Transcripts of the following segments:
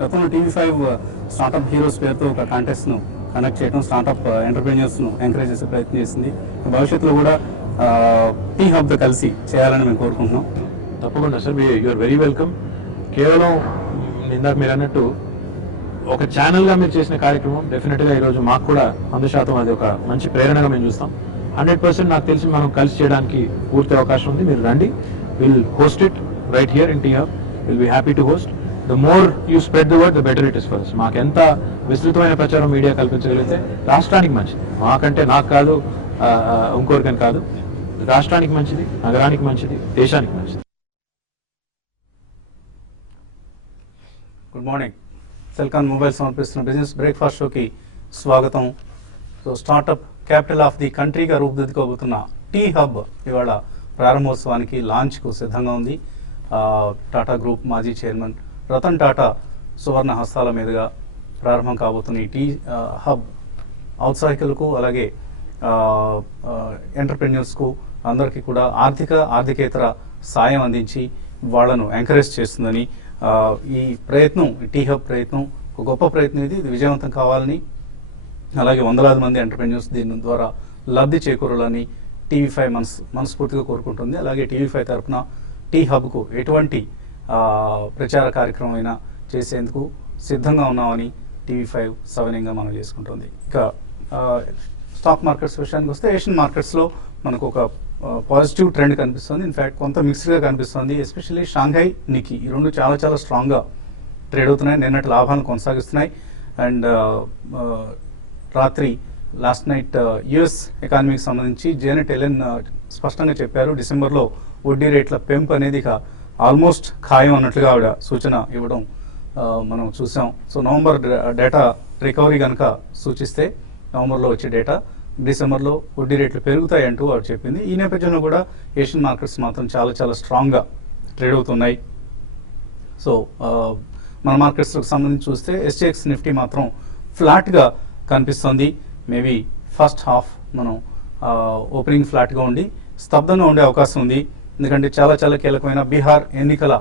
గతంలో TV5 startup heroes పేరుతో ఒక కాంటెస్ట్ను కండక్ట్ చేయడం, స్టార్టప్ ఎంటర్ప్రెన్యూర్స్ను ఎంకరేజ్ చేసే ప్రయత్నం చేసింది. భవిష్యత్తులో కూడా టీ హబ్తో కలిసి చేయాలని మేము కోరుకుంటున్నాం. తప్పకుండా సార్, యూఆర్ వెరీ వెల్కమ్. కేవలం ఇందాక మీరు అన్నట్టు ఒక ఛానల్గా మీరు చేసిన కార్యక్రమం డెఫినెట్గా ఈరోజు మాకు కూడా 100% అది ఒక మంచి ప్రేరణగా మేము చూస్తాం. 100% నాకు తెలిసి మనం కలిసి చేయడానికి పూర్తి అవకాశం ఉంది. మీరు రండి, will host it right here in T Hub. Will be happy to host. The more you spread the word, the better it is for us. మాకు ఎంత విస్తృతమైన ప్రచారం మీడియా కల్పించగలిగితే రాష్ట్రానికి మంచిది. మాకంటే నాకు కాదు, ఇంకోరికని కాదు, రాష్ట్రానికి మంచిది, నగరానికి మంచిది, దేశానికి మంచిది. Good morning. సెల్కాన్ మొబైల్ సమర్పిస్తున్న బిజినెస్ బ్రేక్ఫాస్ట్ షోకి స్వాగతం. So startup capital of the కంట్రీగా రూపుదిద్దుకోబోతున్న టీ హబ్ ఇవాళ ప్రారంభోత్సవానికి లాంచ్కు సిద్ధంగా ఉంది. టాటా గ్రూప్ మాజీ చైర్మన్ రతన్ టాటా సువర్ణ హస్తాల మీదుగా ప్రారంభం కాబోతున్న ఈ టీ హబ్ ఔత్సాహికులకు అలాగే ఎంటర్ప్రెన్యూర్స్కు అందరికీ కూడా ఆర్థికేతర సాయం అందించి వాళ్లను ఎంకరేజ్ చేస్తుందని ఈ ప్రయత్నం, టీ హబ్ ప్రయత్నం ఒక గొప్ప ప్రయత్నం. ఇది విజయవంతం కావాలని, అలాగే వందలాది మంది ఎంటర్ప్రెన్యూర్స్ దీని ద్వారా లబ్ధి చేకూరాలని టీవీ5 మనస్ఫూర్తిగా కోరుకుంటుంది. అలాగే టీవీ5 తరఫున టీ హబ్కు ఎటువంటి ప్రచార కార్యక్రమం అయినా చేసేందుకు సిద్ధంగా ఉన్నామని టీవీ5 సవినయంగా మనం చేసుకుంటుంది. ఇక స్టాక్ మార్కెట్స్ విషయానికి వస్తే ఏషియన్ మార్కెట్స్లో మనకు ఒక పాజిటివ్ ట్రెండ్ కనిపిస్తుంది. ఇన్ఫ్యాక్ట్ కొంత మిక్స్డ్గా కనిపిస్తుంది. ఎస్పెషల్లీ షాంఘై, నిక్కీ ఈ రెండు చాలా స్ట్రాంగ్గా ట్రేడ్ అవుతున్నాయి. నిన్నటి లాభాలను కొనసాగిస్తున్నాయి. అండ్ రాత్రి లాస్ట్ నైట్ యుఎస్ ఎకానమీకి సంబంధించి జేనెట్ ఎలెన్ స్పష్టంగా చెప్పారు, డిసెంబర్లో వడ్డీ రేట్ల పెంపు అనేది ఇక ఆల్మోస్ట్ ఖాయం అన్నట్లుగా ఆవిడ సూచన ఇవ్వడం మనం చూసాం. సో నవంబర్ డేటా రికవరీ కనుక సూచిస్తే నవంబర్లో వచ్చే డేటా డిసెంబర్లో వడ్డీ రేట్లు పెరుగుతాయి అంటూ ఆవిడ చెప్పింది. ఈ నేపథ్యంలో కూడా ఏషియన్ మార్కెట్స్ మాత్రం చాలా స్ట్రాంగ్గా ట్రేడ్ అవుతున్నాయి. సో మన మార్కెట్స్కి సంబంధించి చూస్తే ఎస్జీఎక్స్ నిఫ్టీ మాత్రం ఫ్లాట్గా కనిపిస్తుంది. మేబీ ఫస్ట్ హాఫ్ మనం ఓపెనింగ్ ఫ్లాట్గా ఉండి స్తబ్దంగా ఉండే అవకాశం ఉంది. ఎందుకంటే చాలా కీలకమైన బీహార్ ఎన్నికల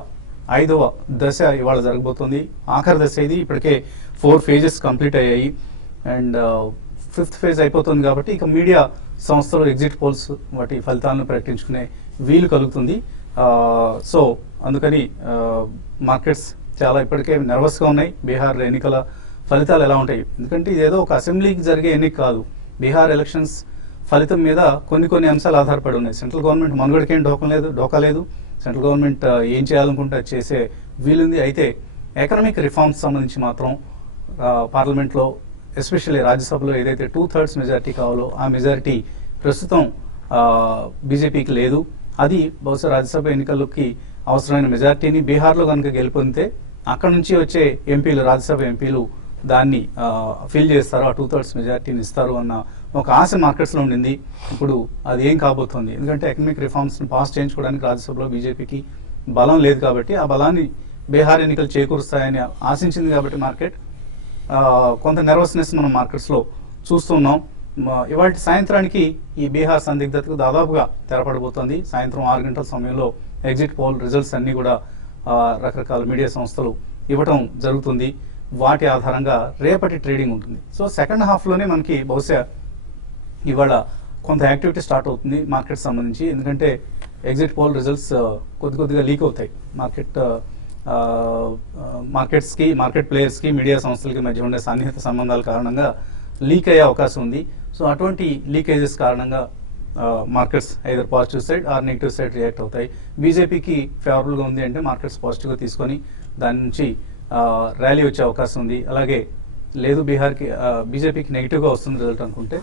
5వ దశ ఇవాళ జరగబోతుంది. ఆఖరి దశ ఇది. ఇప్పటికే 4 phases కంప్లీట్ అయ్యాయి అండ్ 5th phase అయిపోతుంది. కాబట్టి ఇక మీడియా సంస్థలు ఎగ్జిట్ పోల్స్ వాటి ఫలితాలను ప్రకటించుకునే వీలు కలుగుతుంది. సో అందుకని మార్కెట్స్ చాలా ఇప్పటికే నర్వస్గా ఉన్నాయి. బీహార్ ఎన్నికల ఫలితాలు ఎలా ఉంటాయి, ఎందుకంటే ఇదేదో ఒక అసెంబ్లీకి జరిగే ఎన్నిక కాదు. బీహార్ ఎలక్షన్స్ ఫలితం మీద కొన్ని అంశాలు ఆధారపడి ఉన్నాయి. సెంట్రల్ గవర్నమెంట్ మనుగడకేం డోకా లేదు. సెంట్రల్ గవర్నమెంట్ ఏం చేయాలనుకుంటే చేసే వీలుంది. అయితే ఎకనామిక్ రిఫార్మ్స్ సంబంధించి మాత్రం పార్లమెంట్లో ఎస్పెషల్లీ రాజ్యసభలో ఏదైతే 2/3 మెజారిటీ కావాలో ఆ మెజారిటీ ప్రస్తుతం బీజేపీకి లేదు. అది బహుశా రాజ్యసభ ఎన్నికల్లోకి అవసరమైన మెజారిటీని బీహార్లో కనుక గెలుపొందితే అక్కడ నుంచి వచ్చే ఎంపీలు, రాజ్యసభ ఎంపీలు దాన్ని ఫిల్ చేస్తారు, ఆ 2/3 మెజారిటీని ఇస్తారు అన్న ఒక ఆశ మార్కెట్స్లో ఉండింది. ఇప్పుడు అది ఏం కాబోతుంది, ఎందుకంటే ఎకనామిక్ రిఫార్మ్స్ని పాస్ చేయించుకోవడానికి రాజ్యసభలో బీజేపీకి బలం లేదు. కాబట్టి ఆ బలాన్ని బీహార్ ఎన్నికలు చేకూరుస్తాయని ఆశించింది. కాబట్టి మార్కెట్ కొంత నెర్వస్నెస్ మనం మార్కెట్స్లో చూస్తున్నాం. ఇవాళ సాయంత్రానికి ఈ బీహార్ సందిగ్ధతకు దాదాపుగా తెరపడబోతోంది. సాయంత్రం 6 గంటల సమయంలో ఎగ్జిట్ పోల్ రిజల్ట్స్ అన్నీ కూడా రకరకాల మీడియా సంస్థలు ఇవ్వటం జరుగుతుంది. వాటి ఆధారంగా రేపటి ట్రేడింగ్ ఉంటుంది. సో సెకండ్ హాఫ్లోనే మనకి బహుశా ఇవాళ కొంత యాక్టివిటీ స్టార్ట్ అవుతుంది మార్కెట్ సంబంధించి. ఎందుకంటే ఎగ్జిట్ పోల్ రిజల్ట్స్ కొద్దిగా లీక్ అవుతాయి. మార్కెట్స్కి, మార్కెట్ ప్లేయర్స్కి, మీడియా సంస్థలకి మధ్య ఉండే సన్నిహిత సంబంధాల కారణంగా లీక్ అయ్యే అవకాశం ఉంది. సో అటువంటి లీకేజెస్ కారణంగా markets either positive side or negative side react అవుతాయి. బీజేపీకి ఫేవరబుల్గా ఉంది అంటే మార్కెట్స్ పాజిటివ్గా తీసుకొని దాని నుంచి ర్యాలీ వచ్చే అవకాశం ఉంది. అలాగే లేదు బీజేపీకి నెగిటివ్గా వస్తుంది రిజల్ట్ అనుకుంటే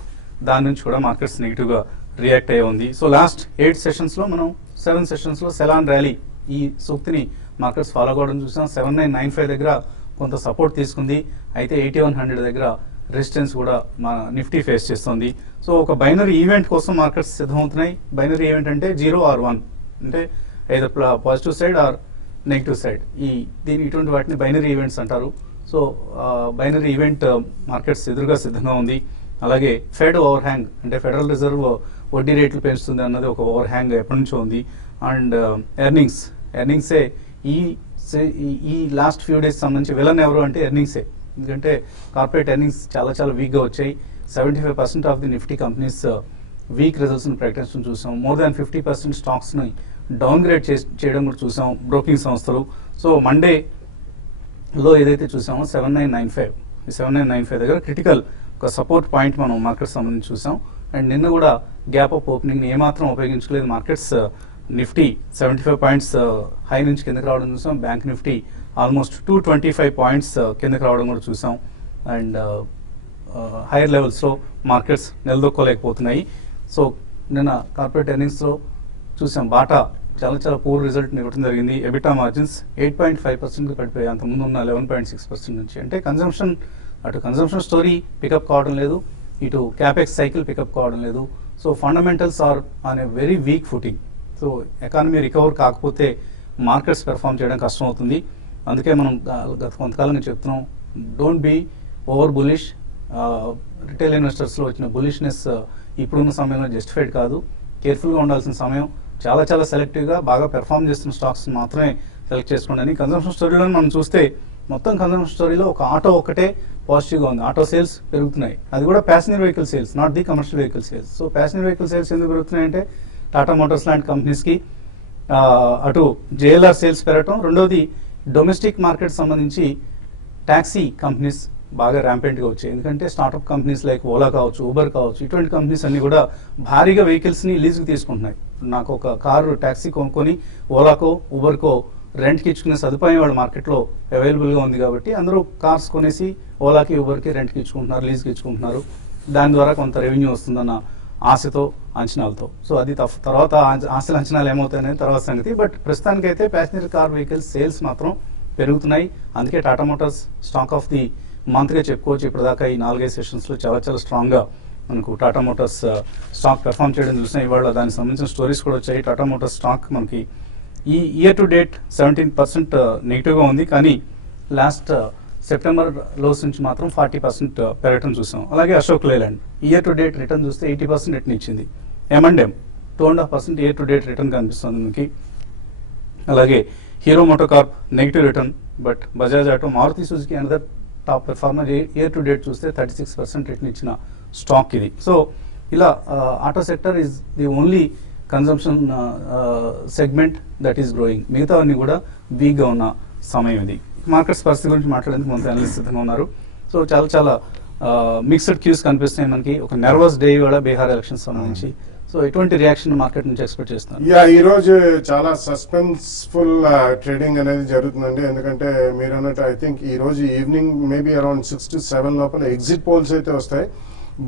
దాని నుంచి కూడా మార్కెట్స్ నెగిటివ్గా రియాక్ట్ అయ్యే ఉంది. సో లాస్ట్ 8 సెషన్స్లో మనం 7 సెషన్స్లో సెలాన్ ర్యాలీ ఈ సూక్తిని మార్కెట్స్ ఫాలో కావడం చూసాం. 7995 దగ్గర కొంత సపోర్ట్ తీసుకుంది. అయితే 8100 దగ్గర రెసిస్టెన్స్ కూడా మన నిఫ్టీ ఫేస్ చేస్తుంది. సో ఒక బైనరీ ఈవెంట్ కోసం మార్కెట్స్ సిద్ధమవుతున్నాయి. బైనరీ ఈవెంట్ అంటే 0 or 1, అంటే either positive side or negative side. ఇటువంటి వాటిని బైనరీ ఈవెంట్స్ అంటారు. సో బైనరీ ఈవెంట్ మార్కెట్స్ ఎదురుగా సిద్ధంగా ఉంది. అలాగే ఫెడ్ ఓవర్ హ్యాంగ్, అంటే ఫెడరల్ రిజర్వ్ వడ్డీ రేట్లు పెంచుతుంది అన్నది ఒక ఓవర్ హ్యాంగ్ ఎప్పటి నుంచో ఉంది. అండ్ ఎర్నింగ్సే ఈ ఈ లాస్ట్ ఫ్యూ డేస్ సంబంధించి విలన్ ఎవరు అంటే ఎర్నింగ్సే. ఎందుకంటే కార్పొరేట్ ఎర్నింగ్స్ చాలా చాలా వీక్గా వచ్చాయి. 75% of the Nifty companies weak రిజల్ట్స్ని ప్రకటించడం చూసాం. మోర్ దాన్ 50% స్టాక్స్ని డౌన్ గ్రేడ్ చేయడం కూడా చూసాం బ్రోకింగ్ సంస్థలు. సో మండేలో ఏదైతే చూసామో 7995, ఈ 7995 దగ్గర క్రిటికల్ ఒక సపోర్ట్ పాయింట్ మనం మార్కెట్స్ సంబంధించి చూసాం. అండ్ నిన్న కూడా గ్యాప్ అప్ ఓపెనింగ్ని ఏమాత్రం ఉపయోగించలేదు మార్కెట్స్. నిఫ్టీ 75 పాయింట్స్ హై నుంచి కిందకి రావడం చూసాం. బ్యాంక్ నిఫ్టీ ఆల్మోస్ట్ 225 పాయింట్స్ కిందకి రావడం కూడా చూసాం. అండ్ హైయర్ లెవెల్స్లో మార్కెట్స్ నిలదొక్కోలేకపోతున్నాయి. సో నిన్న కార్పొరేట్ ఎర్నింగ్స్లో చూసాం బాటా చాలా చాలా పూర్ రిజల్ట్ని ఇవ్వడం జరిగింది. ఎబిటా మార్జిన్స్ 8.5% పడిపోయాయి అంతకుముందు ఉన్న 11.6% నుంచి. అంటే అటు కన్జంప్షన్ స్టోరీ పికప్ కావడం లేదు, ఇటు క్యాపెక్స్ సైకిల్ పికప్ కావడం లేదు. So fundamentals are on a very weak footing. So economy recover కాకపోతే మార్కెట్స్ పెర్ఫామ్ చేయడం కష్టం అవుతుంది. అందుకే మనం గత కొంతకాలంగా చెప్తున్నాం, don't be over bullish. Retail ఇన్వెస్టర్స్లో వచ్చిన బులిష్నెస్ ఇప్పుడున్న సమయంలో జస్టిఫైడ్ కాదు. కేర్ఫుల్గా ఉండాల్సిన సమయం. చాలా చాలా సెలెక్టివ్గా బాగా పెర్ఫామ్ చేస్తున్న స్టాక్స్ మాత్రమే సెలెక్ట్ చేసుకోండి అని. కన్జంప్షన్ స్టోరీలో మనం చూస్తే మొత్తం కన్జంప్షన్ స్టోరీలో ఒక ఆటో ఒకటే పాజిటివ్గా ఉంది. ఆటో సేల్స్ పెరుగుతున్నాయి, అది కూడా passenger vehicle sales, not the commercial vehicle sales. So passenger vehicle sales ఎందుకు పెరుగుతున్నాయంటే టాటా మోటార్స్ లాంటి కంపెనీస్కి అటు జేఎల్ఆర్ సేల్స్ పెరగటం, రెండోది డొమెస్టిక్ మార్కెట్ సంబంధించి ట్యాక్సీ కంపెనీస్ బాగా ర్యాంపెంట్గా వచ్చాయి. ఎందుకంటే స్టార్టప్ కంపెనీస్ లైక్ ఓలా కావచ్చు, ఊబర్ కావచ్చు, ఇటువంటి కంపెనీస్ అన్ని కూడా భారీగా వెహికల్స్ని లీజ్కి తీసుకుంటున్నాయి. నాకు ఒక కారు ట్యాక్సీ కొనుక్కొని ఓలాకో ఊబర్కో రెంట్కి ఇచ్చుకునే సదుపాయం వాళ్ళ మార్కెట్లో అవైలబుల్గా ఉంది కాబట్టి అందరూ కార్స్ కొనేసి ఓలాకి ఊబర్కి రెంట్కి ఇచ్చుకుంటున్నారు, లీజ్కి ఇచ్చుకుంటున్నారు. దాని ద్వారా కొంత రెవెన్యూ వస్తుందన్న ఆశతో అంచనాలతో. సో అది తర్వాత ఆశల అంచనాలు ఏమవుతాయనేది తర్వాత సంగతి. బట్ ప్రస్తుతానికైతే ప్యాసింజర్ కార్ వెహికల్స్ సేల్స్ మాత్రం పెరుగుతున్నాయి. అందుకే Tata motors stock of the మంత్గా చెప్పుకోవచ్చు. ఇప్పటిదాకా ఈ 4-5 సెషన్స్లో చాలా చాలా స్ట్రాంగ్గా మనకు టాటా మోటార్స్ స్టాక్ పెర్ఫామ్ చేయడం చూసినా ఇవాళ దానికి సంబంధించిన స్టోరీస్ కూడా వచ్చాయి. టాటా మోటార్స్ స్టాక్ మనకి ఈ ఇయర్ టు డేట్ 17% నెగిటివ్గా ఉంది, కానీ లాస్ట్ సెప్టెంబర్ లోస్ నుంచి మాత్రం 40% పెరగటం చూసాం. అలాగే Ashok Leyland year to date return చూస్తే 80% రిటర్న్ ఇచ్చింది. M&M 2.5% year to date return కనిపిస్తుంది మనకి. అలాగే Hero MotoCorp negative return, but Bajaj auto, Maruti Suzuki another top performer year to date చూస్తే 36% రిటర్న్ ఇచ్చిన స్టాక్ ఇది. సో ఇలా auto sector is the only consumption segment that is growing. మిగతావన్నీ కూడా వీక్గా ఉన్న సమయం ఇది. మార్కెట్స్ పరిస్థితి గురించి మాట్లాడేందుకు మనతో అనలిస్ట్ సిద్ధంగా ఉన్నారు. సో చాలా చాలా మిక్స్డ్ క్యూస్ కనిపిస్తున్నాయి మనకి. ఒక నర్వస్ డే ఇవాళ బీహార్ ఎలక్షన్స్ సంబంధించి. సో ఎటువంటి రియాక్షన్ మార్కెట్ నుంచి ఎక్స్పెక్ట్ చేస్తున్నారు? ఈ రోజు చాలా సస్పెన్స్ఫుల్ ట్రేడింగ్ అనేది జరుగుతుందండి. ఎందుకంటే మీరు అన్నట్టు ఐ థింక్ ఈ రోజు ఈవినింగ్ మేబీ అరౌండ్ 6 to 7 లోపల ఎగ్జిట్ పోల్స్ అయితే వస్తాయి.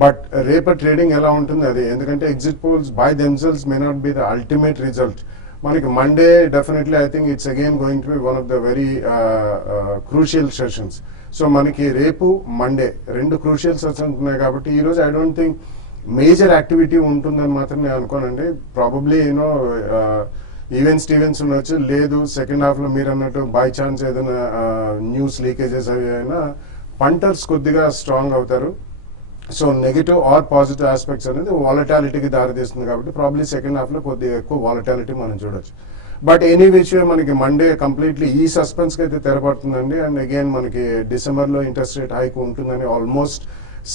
బట్ రేపటి ట్రేడింగ్ ఎలా ఉంటుంది అది, ఎందుకంటే exit polls by themselves may not be the ultimate result. మనకి Monday definitely I think it's again going to be one of the very crucial sessions. So మనకి రేపు మండే రెండు క్రూషియల్ సెషన్స్ ఉన్నాయి కాబట్టి ఈ రోజు I don't think major activity ఉంటుందని మాత్రం నేను అనుకోనండి. ప్రాబబ్లీ యూనో ఈవెంట్స్ ఉండొచ్చు, లేదు సెకండ్ హాఫ్ లో మీరు అన్నట్టు బై ఛాన్స్ ఏదైనా న్యూస్ లీకేజెస్ అవి అయినా పంటర్స్ కొద్దిగా స్ట్రాంగ్ అవుతారు. So negative or positive aspects అనేది వాలటాలిటీకి దారితీస్తుంది కాబట్టి ప్రాబ్లీ సెకండ్ హాఫ్ లో కొద్దిగా ఎక్కువ వాలటాలిటీ మనం చూడొచ్చు. బట్ ఎనీ విషయం మనకి మండే కంప్లీట్లీ ఈ సస్పెన్స్ కి అయితే తెరపడుతుందండి. అండ్ అగైన్ మనకి డిసెంబర్ లో ఇంట్రెస్ట్ రేట్ హైక్ ఉంటుందని ఆల్మోస్ట్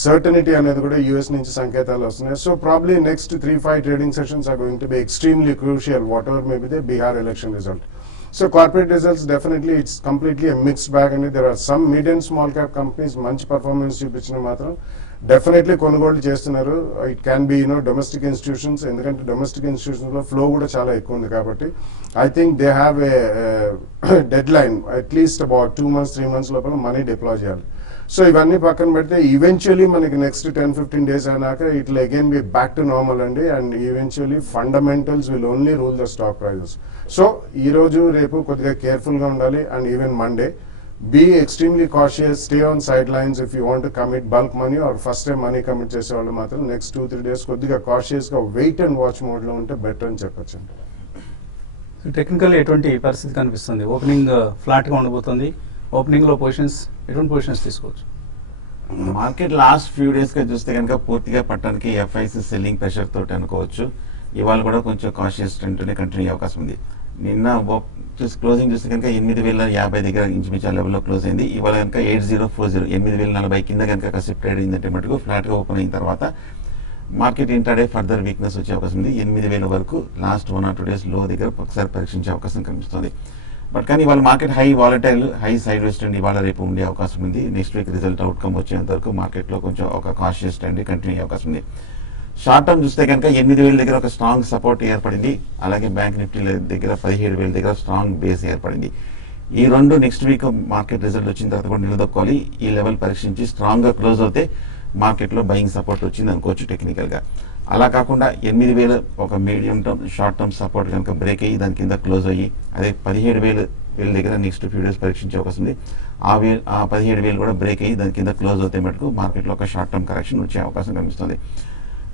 సర్టనిటీ అనేది కూడా యూఎస్ నుంచి సంకేతాలు వస్తున్నాయి. So probably next 3-5 trading sessions are going to be extremely crucial whatever may be the Bihar election result. So corporate results definitely it's completely mixed bag అండి. There are some mid and small cap companies మంచి performance చూపించిన మాత్రం definitely కొనుగోలు చేస్తున్నారు. It can be domestic institutions, ఎందుకంటే domestic institutions లో flow కూడా చాలా ఎక్కువ ఉంది కాబట్టి I think they have a deadline at least about 2 months 3 months లోపల మనీ డిప్లాయ్ చేయాలి. సో ఇవన్నీ పక్కన పెడితే ఈవెన్చువలీ మనకి నెక్స్ట్ 10-15 days అయినాక it will again be back to normal అండి. And eventually fundamentals will only rule the stock prices. So ఈ రోజు రేపు కొద్దిగా కేర్ఫుల్ గా ఉండాలి. And even Monday be extremely cautious, stay on sidelines if you want to commit bulk money or first time money commit చేసే వాళ్ళు మాత్రం next 2-3 days కొద్దిగా cautious గా వెయిట్ అండ్ వాచ్ మోడ్ లో ఉంటే బెటర్ అని చెప్పొచ్చు. టెక్నికల్ ఎటువంటి పరిస్థితి కనిపిస్తుంది? ఓపెనింగ్ ఫ్లాట్ గా ఉండబోతుంది. ఓపెనింగ్ లో ఎటువంటి పొజిషన్స్ తీసుకోవచ్చు? మార్కెట్ లాస్ట్ ఫ్యూ డేస్ గా చూస్తే కనుక పూర్తిగా పట్టడానికి ఎఫ్ఐసి సెల్లింగ్ ప్రెషర్ తోటి అనుకోవచ్చు. ఇవాళ కూడా కొంచెం కాషియస్ ట్రెండ్ కంటిన్యూ అయ్యే అవకాశం ఉంది. నిన్న క్లోజింగ్ చూస్తే కనుక 8,050 దగ్గర ఇంచుమించు ఆ లెవెల్లో క్లోజ్ అయింది. ఇవాళ కనుక 8040 8,040 కింద కనుక కాసేపు ట్రేడ్ అయిందంటే మటుకు ఫ్లాట్గా ఓపెన్ అయిన తర్వాత మార్కెట్ ఇంటర్డే ఫర్దర్ వీక్నెస్ వచ్చే అవకాశం ఉంది. 8,000 వరకు లాస్ట్ 1 or 2 days లో దగ్గర ఒకసారి పరీక్షించే అవకాశం కనిపిస్తుంది. బట్ కానీ ఇవాళ market high volatile high side వేస్ ట్రెండ్ ఇవాళ రేపు ఉండే అవకాశం ఉంది. నెక్స్ట్ వీక్ రిజల్ట్ అవుట్కమ్ వచ్చేంత వరకు మార్కెట్లో కొంచెం ఒక కాషియస్ ట్రెండ్ కంటిన్యూ అయ్యే అవకాశం ఉంది. షార్ట్ టర్మ్ చూస్తే కనుక 8,000 దగ్గర ఒక స్ట్రాంగ్ సపోర్ట్ ఏర్పడింది. అలాగే బ్యాంక్ నిఫ్టీ దగ్గర 17,000 దగ్గర స్ట్రాంగ్ బేస్ ఏర్పడింది. ఈ రెండు నెక్స్ట్ వీక్ మార్కెట్ రిజల్ట్ వచ్చిన తర్వాత కూడా నిలదొక్కోవాలి. ఈ లెవెల్ పరీక్షించి స్ట్రాంగ్ గా క్లోజ్ అవుతే మార్కెట్లో బయింగ్ సపోర్ట్ వచ్చింది అనుకోవచ్చు టెక్నికల్ గా. అలా కాకుండా 8,000 ఒక medium term short term support కనుక బ్రేక్ అయ్యి దాని కింద క్లోజ్ అయ్యి అదే 17,000 దగ్గర నెక్స్ట్ ఫ్యూ డేస్ పరీక్షించే అవకాశం ఉంది. ఆ 17,000 కూడా బ్రేక్ అయ్యి దాని కింద క్లోజ్ అవుతే మటుకు మార్కెట్లో ఒక షార్ట్ టర్మ్ కరెక్షన్ వచ్చే అవకాశం కనిపిస్తుంది.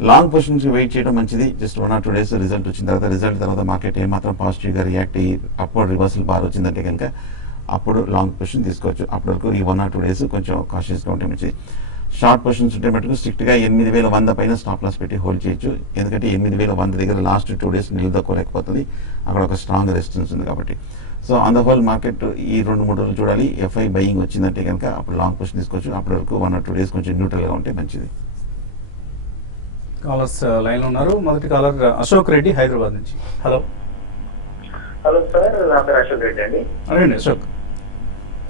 లాంగ్ పొజిషన్స్ వెయిట్ చేయడం మంచిది. జస్ట్ 1 or 2 days రిజల్ట్ వచ్చిన తర్వాత మార్కెట్ ఏమాత్రం పాజిటివ్గా రియాక్ట్ అయ్యి అప్వర్డ్ రివర్సల్ బార్ వచ్చిందంటే కనుక అప్పుడు లాంగ్ పొజిషన్ తీసుకోవచ్చు. అప్పటి వరకు ఈ 1 or 2 days కొంచెం కాషియస్గా ఉంటే మంచిది. షార్ట్ పొజిషన్స్ ఉంటే మటుకు స్ట్రిక్ట్గా 8,100 పైన స్టాప్ లాస్ పెట్టి హోల్డ్ చేయొచ్చు. ఎందుకంటే 8,100 దగ్గర లాస్ట్ 2 days నిలదొక్కోలేకపోతుంది. అక్కడ ఒక స్ట్రాంగ్ రెసిస్టెన్స్ ఉంది కాబట్టి. So on the whole market ఈ 2-3 రోజులు చూడాలి. ఎఫ్ఐ బయింగ్ వచ్చిందంటే కనుక అప్పుడు లాంగ్ పొజిషన్ తీసుకోవచ్చు. అప్పటి వరకు 1 or 2 days కొంచెం న్యూట్రల్గా ఉంటే మంచిది. కాలర్స్ లైన్ లో ఉన్నారు. మొదటి కాలర్ అశోక్ రెడ్డి హైదరాబాద్ నుంచి. హలో హలో సార్, నా పేరు అశోక్ రెడ్డి అండి. అడగండి అశోక్.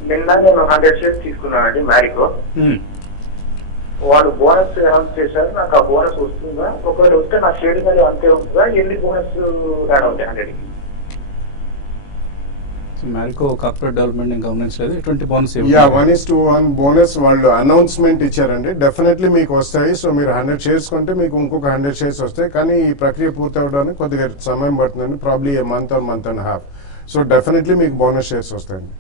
నిన్న నేను 100 shares తీసుకున్నానండి మ్యారికో. వాడు బోనస్ అనౌన్స్ చేశారు. నాకు ఆ బోనస్ వస్తుందా? ఒకవేళ వస్తే నా షేర్ వాల్యూ అంతే ఉంటుందా? ఎన్ని బోనస్ యాడ్ అవుతాయి 100కి? మ్యారికో కార్పొరేట్ డెవలప్మెంట్ నేను గమనించలేదు. ఎటువంటి బోనస్ 1:1 బోనస్ వాళ్ళు అనౌన్స్మెంట్ ఇచ్చారండి. డెఫినెట్లీ మీకు వస్తాయి. సో మీరు 100 shares కొంటే మీకు ఇంకొక 100 shares వస్తాయి. కానీ ఈ ప్రక్రియ పూర్తి అవడానికి కొద్దిగా సమయం పడుతుందండి. Probably month and half. So definitely మీకు బోనస్ షేర్స్ వస్తాయండి.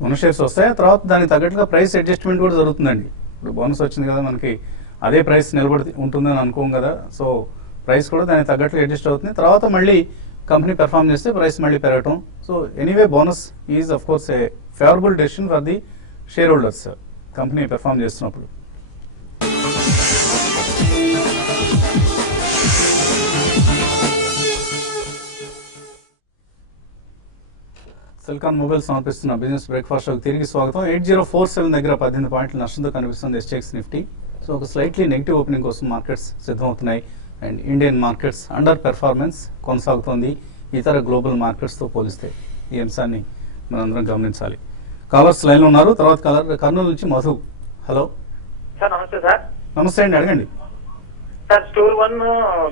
బోనస్ షేర్స్ వస్తాయి. తర్వాత దానికి తగ్గట్టుగా ప్రైస్ అడ్జస్ట్మెంట్ కూడా జరుగుతుందండి. ఇప్పుడు బోనస్ వచ్చింది కదా, మనకి అదే ప్రైస్ నిలబడి ఉంటుందని అనుకోం కదా. సో ప్రైస్ కూడా దానికి తగ్గట్టుగా అడ్జస్ట్ అవుతుంది. తర్వాత మళ్ళీ కంపెనీ పెర్ఫామ్ చేస్తే ప్రైస్ మళ్ళీ పెరగటం. So anyway bonus is of course a favourable decision for the share holders company perform చేస్తున్నప్పుడు. సిలికాన్ మొబైల్ సమర్పిస్తున్న బిజినెస్ బ్రేక్ఫాస్ట్ షోకి తిరిగి స్వాగతం. 8047 దగ్గర 18 పాయింట్ల నష్టంతో కనిపిస్తుంది ఎస్టెక్స్ నిఫ్టీ. సో ఒక స్లైట్లీ నెగిటివ్ ఓపెనింగ్ కోసం మార్కెట్స్ సిద్ధమవుతున్నాయి. And Indian markets under performance కొనసాగుతోంది ఇతర గ్లోబల్ మార్కెట్స్తో పోలిస్తే. ఈ అంశాన్ని మనందరం గమనించాలి. కాలర్స్ లైన్లో ఉన్నారు. తర్వాత కాలర్ కర్నూలు నుంచి మధు. హలో సార్, నమస్తే సార్. నమస్తే అండి, అడగండి. సార్, స్టోర్ 1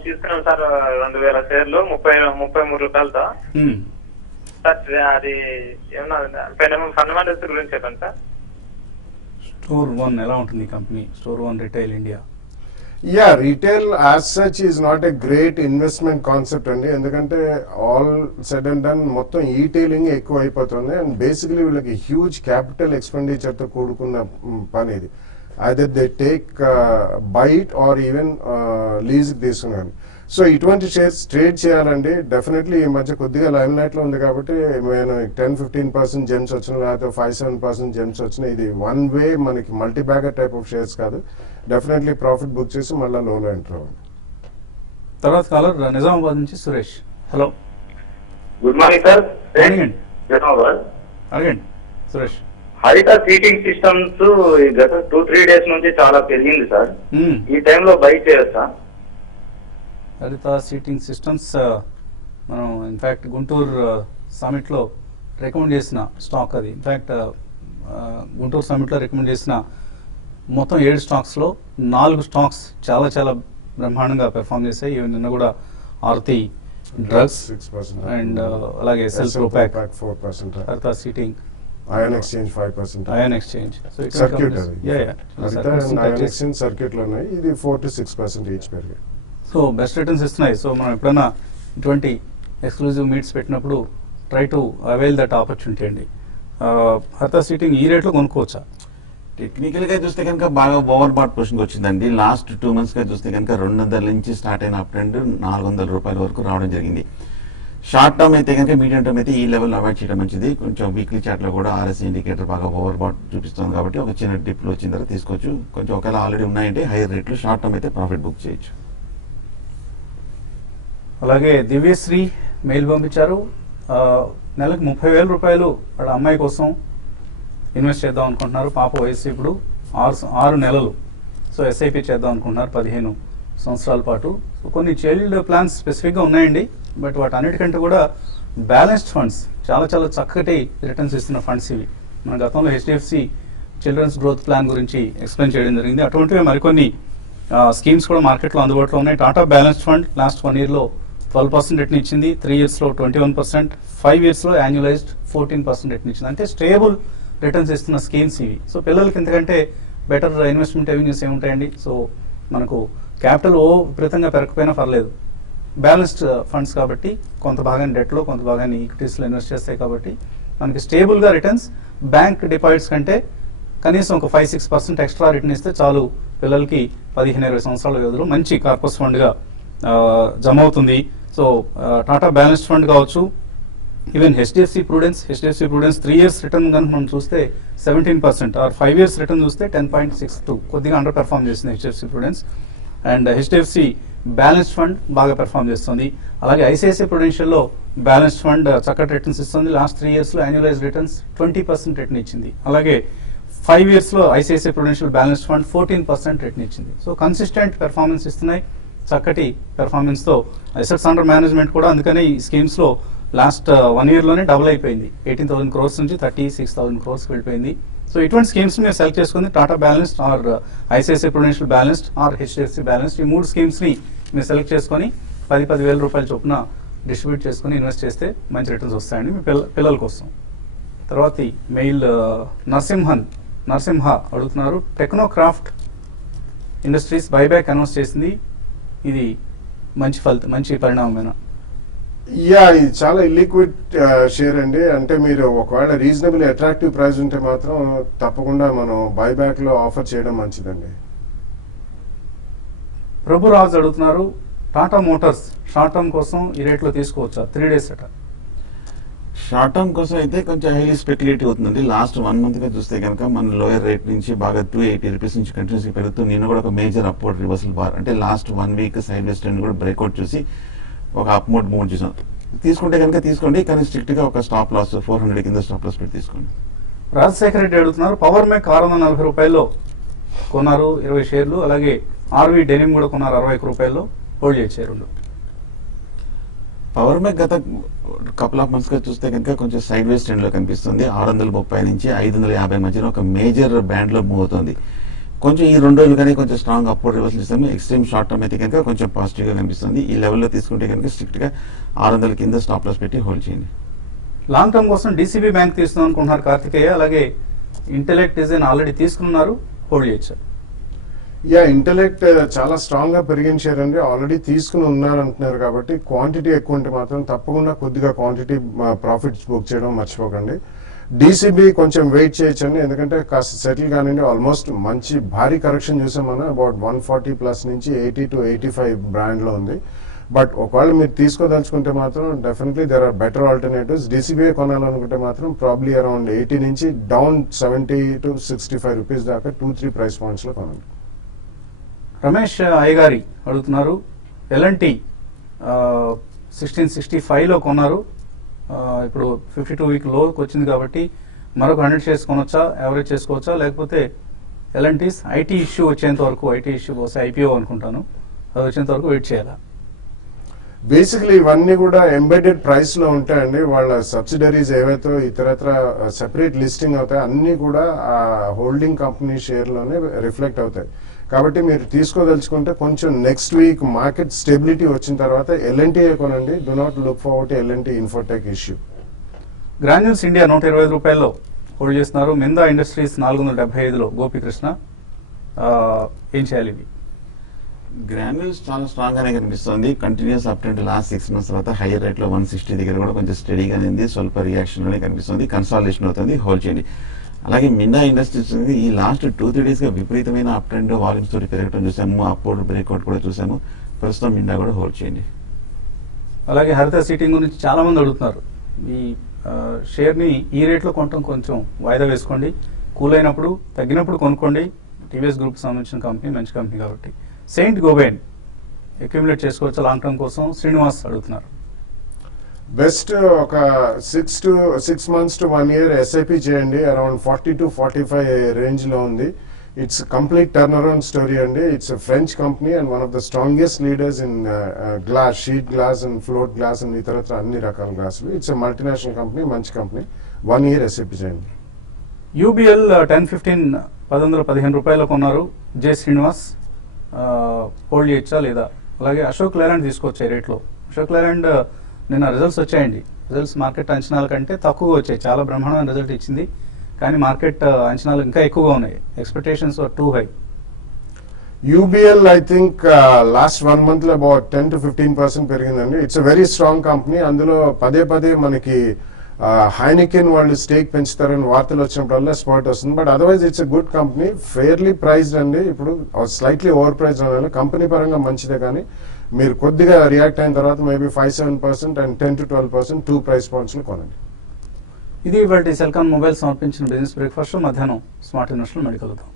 తీసుకున్నాం సార్, 2,000 షేర్లు 33 రూపాయలతో. సార్ అది ఏమన్నా ఫండమెంటల్స్ గురించి చెప్పండి సార్. స్టోర్ 1 ఎలా ఉంటుంది company? Store 1 retail India. Retail as such is not a great investment concept అండి. ఎందుకంటే ఆల్ సెడ్ అండ్ డన్ మొత్తం ఈటైలింగ్ ఎక్కువ అయిపోతుంది. అండ్ బేసికలీ వీళ్ళకి హ్యూజ్ క్యాపిటల్ ఎక్స్పెండిచర్తో కూడుకున్న పని ఇది. Either they take bite or even లీజ్కి తీసుకున్నాను. సో ఇటువంటి షేర్స్ ట్రేడ్ చేయాలండి. డెఫినెట్లీ ఈ మధ్య కొద్దిగా లైమ్ లైట్ లో ఉంది కాబట్టి నేను 10-15% జెమ్స్ వచ్చిన లేకపోతే 5-7% జెమ్స్ వచ్చిన ఇది వన్ వే మనకి multi bagger type of shares కాదు. డెఫినెట్లీ ప్రాఫిట్ బుక్ చేసి మళ్ళీ లోలో ఎంటర్ అవ్వండి. తర్వాత కాలర్ నిజామాబాద్ నుంచి Suresh. Hello, good morning sir. అడగండి అడగండి సురేష్. హరిత సీటింగ్ సిస్టమ్స్ గత 2-3 days నుంచి చాలా పెరిగింది సార్. ఈ టైంలో బై చేయొచ్చా? హరిత సీటింగ్ సిస్టమ్స్ మనం ఇన్ఫ్యాక్ట్ గుంటూరు సమిట్లో రికమెండ్ చేసిన స్టాక్ అది. ఇన్ఫ్యాక్ట్ గుంటూరు సమిట్లో రికమెండ్ చేసిన మొత్తం 7 స్టాక్స్లో 4 స్టాక్స్ చాలా చాలా బ్రహ్మాండంగా పెర్ఫామ్ చేశాయి. ఇవి నిన్న కూడా ఆర్తి డ్రగ్స్ 6% అండ్ అలాగే సెల్ ప్రోపాక్ 4%, Harita seating, IN exchange 5%, IN exchange circuit IN exchange circuit లో ఉన్నాయి. ఇది 4-6% ఈచ్ పెరిగాయి. సో బెస్ట్ రిటర్న్స్ ఇస్తున్నాయి. సో మనం ఎప్పుడైనా ఇటువంటి ఎక్స్క్లూజివ్ మీట్స్ పెట్టినప్పుడు try to avail that opportunity అండి. హరిత సీటింగ్ ఈ రేట్లో కొనుక్కోవచ్చా? టెక్నికల్ గా చూస్తే కనుక బాగా ఓవర్ బాట్ పొజిషన్ వచ్చిందండి. లాస్ట్ 2 months గా చూస్తే కనుక 200 నుంచి స్టార్ట్ అయిన అప్ ట్రెండ్ 400 రూపాయల వరకు రావడం జరిగింది. షార్ట్ టర్మ్ అయితే కనుక మీడియం టర్మ్ అయితే ఈ లెవెల్ అవాయిడ్ చేయడం మంచిది. కొంచెం వీక్లీ చార్ట్ లో కూడా ఆర్ఎస్ఐ ఇండికేటర్ బాగా ఓవర్ బాట్ చూపిస్తుంది కాబట్టి ఒక చిన్న డిప్ లో వచ్చిన తర్వాత తీసుకోవచ్చు. కొంచెం ఒకవేళ ఆల్రెడీ ఉన్నాయంటే హైయర్ రేట్లు షార్ట్ టర్మ్ అయితే ప్రాఫిట్ బుక్ చేయొచ్చు. అలాగే దివ్యశ్రీ మెయిల్ పంపించారు. నెలకు 30,000 రూపాయలు వాళ్ళ అమ్మాయి కోసం ఇన్వెస్ట్ చేద్దాం అనుకుంటున్నారు. పాప వయసు ఇప్పుడు 6 నెలలు. సో ఎస్ఐపి చేద్దాం అనుకుంటున్నారు 15 సంవత్సరాల పాటు. సో కొన్ని చైల్డ్ ప్లాన్స్ స్పెసిఫిక్గా ఉన్నాయండి. బట్ వాటన్నిటికంటే కూడా బ్యాలెన్స్డ్ ఫండ్స్ చాలా చాలా చక్కటి రిటర్న్స్ ఇస్తున్న ఫండ్స్ ఇవి. మన గతంలో హెచ్డిఎఫ్సి చిల్డ్రన్స్ గ్రోత్ ప్లాన్ గురించి ఎక్స్ప్లెయిన్ చేయడం జరిగింది. అటువంటివి మరికొన్ని స్కీమ్స్ కూడా మార్కెట్లో అందుబాటులో ఉన్నాయి. Tata balanced fund last 1 yearలో 12% return ఇచ్చింది, 3 yearsలో 21%, 5 yearsలో యాన్యువలైజ్డ్ 14% రిటర్న్ ఇచ్చింది. అంటే స్టేబుల్ రిటర్న్స్ ఇస్తున్న స్కీమ్స్ ఇవి. సో పిల్లలకి ఇంతకంటే బెటర్ ఇన్వెస్ట్మెంట్ రెవెన్యూస్ ఏముంటాయండి. సో మనకు క్యాపిటల్ విపరీతంగా పెరగకపోయినా పర్లేదు, బ్యాలెన్స్డ్ ఫండ్స్ కాబట్టి కొంత భాగాన్ని డెట్లో కొంత భాగాన్ని ఈక్విటీస్లో ఇన్వెస్ట్ చేస్తాయి కాబట్టి మనకి స్టేబుల్గా రిటర్న్స్ బ్యాంక్ డిపాజిట్స్ కంటే కనీసం ఒక 5-6% ఎక్స్ట్రా రిటర్న్ ఇస్తే చాలు పిల్లలకి 15-20 సంవత్సరాల వ్యవధిలో మంచి కార్పస్ ఫండ్గా జమ అవుతుంది. సో టాటా బ్యాలెన్స్డ్ ఫండ్ కావచ్చు, even HDFC Prudence 3 years return కనుక మనం చూస్తే 17%, ఆర్ 5 years రిటర్న్ చూస్తే 10.62, కొద్దిగా అండర్ పెర్ఫార్మ్ చేస్తుంది HDFC prudence. And HDFC balanced fund బాగా పెర్ఫార్మ్ చేస్తుంది. అలాగే ఐసిఐసిఐ ప్రుడెన్షియల్లో బ్యాలెన్స్డ్ ఫండ్ చక్కటి రిటర్న్స్ ఇస్తుంది. లాస్ట్ 3 yearsలో యాన్యువలైజ్ రిటర్న్స్ 20% రిటర్న్ ఇచ్చింది. అలాగే 5 yearsలో ICICI prudential balanced fund 14% return ఇచ్చింది. సో కన్సిస్టెంట్ పెర్ఫార్మెన్స్ ఇస్తున్నాయి, చక్కటి పెర్ఫార్మెన్స్తో. అసెట్స్ అండర్ మేనేజ్మెంట్ కూడా అందుకనే ఈ స్కీమ్స్లో లాస్ట్ 1 yearలోనే డబుల్ అయిపోయింది. 18,000 crores నుంచి 36,000 crores వెళ్ళిపోయింది. సో ఇటువంటి స్కీమ్స్ మీరు సెలెక్ట్ చేసుకుంది Tata balanced or ICICI prudential balanced or HDFC balanced. ఈ 3 స్కీమ్స్ని మీరు సెలెక్ట్ చేసుకొని 10,000 రూపాయల చొప్పున డిస్ట్రిబ్యూట్ చేసుకుని ఇన్వెస్ట్ చేస్తే మంచి రిటర్న్స్ వస్తాయండి మీ పిల్లల కోసం. తర్వాత మెయిల్ నరసింహ అడుగుతున్నారు, టెక్నోక్రాఫ్ట్ ఇండస్ట్రీస్ బైబ్యాక్ అనౌన్స్ చేసింది, ఇది మంచి పరిణామమేనా? ఇది చాలా ఇల్లిక్విడ్ షేర్ అండి. అంటే మీరు ఒకవేళ రీజనబుల్ అట్రాక్టివ్ ప్రైస్ ఉంటే మాత్రం తప్పకుండా మనం బైబ్యాక్ లో ఆఫర్ చేయడం మంచిదండి. ప్రభురాజ్ అడుగుతున్నారు, టాటా మోటార్స్ షార్ట్ టర్మ్ కోసం ఈ రేట్లో తీసుకోవచ్చా? 3 days అట. షార్ట్ టర్మ్ కోసం అయితే కొంచెం హైలీ స్పెక్యులేటివ్ అవుతుందండి. లాస్ట్ 1 month గా చూస్తే కనుక మన లోయర్ రేట్ నుంచి బాగా 280 రూపీస్ నుంచి కంటిన్యూస్గా పెరుగుతూ నిన్న కూడా ఒక మేజర్ అప్వర్డ్ రివర్సల్ బార్, అంటే లాస్ట్ 1 week సైడ్ వేస్ ట్రెండ్ కూడా బ్రేక్అవుట్ చూసి ఒక అప్మోడ్ మూవ్ చూసాం. తీసుకుంటే కనుక తీసుకోండి, కానీ స్ట్రిక్ట్ గా ఒక స్టాప్ లాస్ 400 కింద స్టాప్ లాస్ పెట్టి తీసుకోండి. రాజశేఖర రెడ్డి అడుగుతున్నారు, పవర్ మేక్ 640 రూపాయల్లో కొన్నారు 20 షేర్లు, అలాగే ఆర్వి డెనిమ్ కూడా కొన్నారు 61 రూపాయల్లో, హోల్డ్ చేశారు. పవర్ మేక్ గత కపుల్ ఆఫ్ మంత్స్ గా చూస్తే కనుక కొంచెం సైడ్ వేస్ ట్రెండ్ లో కనిపిస్తుంది. 630 నుంచి 550 మధ్యన ఒక మేజర్ బ్యాండ్ లో మూవ్ అవుతుంది. కొంచెం ఈ 2 రోజులు కానీ కొంచెం స్ట్రాంగ్ అప్వర్డ్ రివర్సల్ ఇస్తాము. ఎక్స్ట్రీమ్ షార్ట్ టర్మ్ అయితే కనుక కొంచెం పాజిటివ్ గా కనిపిస్తుంది. ఈ లెవెల్లో తీసుకుంటే కనుక స్ట్రిక్ట్ గా 600 కింద స్టాప్ లాస్ పెట్టి హోల్డ్ చేయండి. లాంగ్ టర్మ్ కోసం డీసీబీ బ్యాంక్ తీసుకుందాం అనుకుంటున్నారు కార్తికేయ, అలాగే ఇంటెలెక్ట్ డిజైన్ ఆల్రెడీ తీసుకున్నారు, హోల్డ్ చేయొచ్చు. ఇంటెలెక్ట్ చాలా స్ట్రాంగ్ గా పెరిగిన షేర్ అండి. ఆల్రెడీ తీసుకుని ఉన్నారు అంటున్నారు కాబట్టి క్వాంటిటీ ఎక్కువ ఉంటే మాత్రం తప్పకుండా కొద్దిగా క్వాంటిటీ ప్రాఫిట్స్ బుక్ చేయడం మర్చిపోకండి. డీసీబీ కొంచెం వెయిట్ చేయొచ్చండి, ఎందుకంటే కాస్త సెటిల్ కానివ్వండి. ఆల్మోస్ట్ మంచి భారీ కరెక్షన్ చూసాం మనం, అబౌట్ 140+ నుంచి 80 to 85 బ్రాండ్ లో ఉంది. బట్ ఒకవేళ మీరు తీసుకోదలుచుకుంటే మాత్రం definitely there are better alternatives. DCBA కొనాలనుకుంటే మాత్రం ప్రాబ్లీ అరౌండ్ 80 నుంచి డౌన్ 70 to 65 రూపీస్ దాకా 2-3 ప్రైస్ పాయింట్స్ లో కొనండి. రమేష్ అయ్యగారి అడుగుతున్నారు, ఎల్ఎన్టీ 1665లో కొన్నారు, ఇప్పుడు 52 week లోకి వచ్చింది కాబట్టి మరొక 100 shares కొనొచ్చా, యావరేజ్ చేసుకోవచ్చా, లేకపోతే ఎల్ఎన్టీస్ ఐటీ ఇష్యూ వచ్చేంత వరకు, ఐటీ ఇష్యూ బహుశా ఐపీఓ అనుకుంటాను, అది వచ్చేంత వరకు వెయిట్ చేయాలా? బేసిక్లీ ఇవన్నీ కూడా ఎంబెడెడ్ ప్రైస్ లో ఉంటాయండి. వాళ్ళ సబ్సిడరీస్ ఏవైతే ఇతరత్ర సెపరేట్ లిస్టింగ్ అవుతాయి అన్ని కూడా ఆ హోల్డింగ్ కంపెనీ షేర్ లోనే రిఫ్లెక్ట్ అవుతాయి. కాబట్టి మీరు తీసుకోదలుచుకుంటే కొంచెం నెక్స్ట్ వీక్ మార్కెట్ స్టెబిలిటీ వచ్చిన తర్వాత ఎల్ఎన్టీఏ కొనండి. Do not look forward to LNT Infotech issue. Granules India 125 రూపాయల్లో హోల్డ్ చేస్తున్నారు. మిందా ఇండస్ట్రీస్ 475లో గోపీకృష్ణ, ఏం చేయాలి ఇవి? గ్రాన్యూల్స్ చాలా స్ట్రాంగ్ గానే కనిపిస్తుంది. Continuous up trend last 6 months తర్వాత హైయర్ రేట్ లో 160 దగ్గర కూడా కొంచెం స్టడీగానే ఉంది. స్వల్ప రియాక్షన్ లోనే కనిపిస్తుంది. కన్సాలిడేషన్ అవుతుంది, హోల్డ్ చేయండి. అలాగే మిందా ఇండస్ట్రీస్ ఈ లాస్ట్ 2-3 days గా విపరీతమైన అప్ ట్రెండ్ వాల్యూమ్స్ తోటి పెరగడం చూసాము. అప్వర్డ్ బ్రేక్అవుట్ కూడా చూసాము. ప్రస్తుతం మిందా కూడా హోల్డ్ చేయండి. అలాగే హరిత సీటింగ్ గురించి చాలా మంది అడుగుతున్నారు. ఈ షేర్ని ఈ రేట్లో కొనటం కొంచెం వాయిదా వేసుకోండి, కూల్ అయినప్పుడు తగ్గినప్పుడు కొనుక్కోండి. టీవీఎస్ గ్రూప్ సంబంధించిన కంపెనీ, మంచి కంపెనీ కాబట్టి. సెయింట్ గోబైన్ అక్యుములేట్ చేసుకోవచ్చు లాంగ్ టర్మ్ కోసం, శ్రీనివాస్ అడుగుతున్నారు. బెస్ట్ ఒక 6 months to 1 year SIP చేయండి. అరౌండ్ 40 to 45 రేంజ్ లో ఉంది. It's complete turn around story అండి. It's French company and one of the strongest leaders in glass, sheet glass and float glass and ఇతరత్ర అన్ని రకాల గ్లాసులు. ఇట్స్ మల్టీనేషనల్ కంపెనీ, మంచి company. 1 year SIP చేయండి. UBL 10-15 రూపాయలకు ఉన్నారు. జే శ్రీనివాస్ హోల్డ్ చేయొచ్చా లేదా? అలాగే అశోక్ లేలాండ్ తీసుకోవచ్చు ఈ రేట్లో. అశోక్ లేలాండ్ నిన్న రిజల్ట్స్ వచ్చాయండి. రిజల్ట్స్ మార్కెట్ అంచనాల కంటే తక్కువగా వచ్చాయి. చాలా బ్రహ్మాండమైన రిజల్ట్ ఇచ్చింది, కానీ మార్కెట్ అంచనాలు ఇంకా ఎక్కువగా ఉన్నాయి. Expectations are too high. UBL I think last 1 month లో about 10 to 15% పెరిగిందండి. It's very strong company. అందులో పదే మనకి హైనికెన్ వాళ్ళు స్టేక్ పెంచుతారని వార్తలు వచ్చినప్పుడల్లా స్పాట్ వస్తుంది. But otherwise it's a good company, fairly priced అండి. ఇప్పుడు స్లైట్లీ ఓవర్ ప్రైస్ అనాలి. కంపెనీ పరంగా మంచిదే, కానీ మీరు కొద్దిగా రియాక్ట్ అయిన తర్వాత maybe 5-7% and 10 to 12% 2 price points లో కొనండి. ఇది ఇవాళ సెల్కాన్ మొబైల్ సమర్పించిన బిజినెస్ బ్రేక్ఫాస్ట్. మధ్యాహ్నం స్మార్ట్ ఇన్వెస్టర్ మళ్ళీ కలుద్దాం.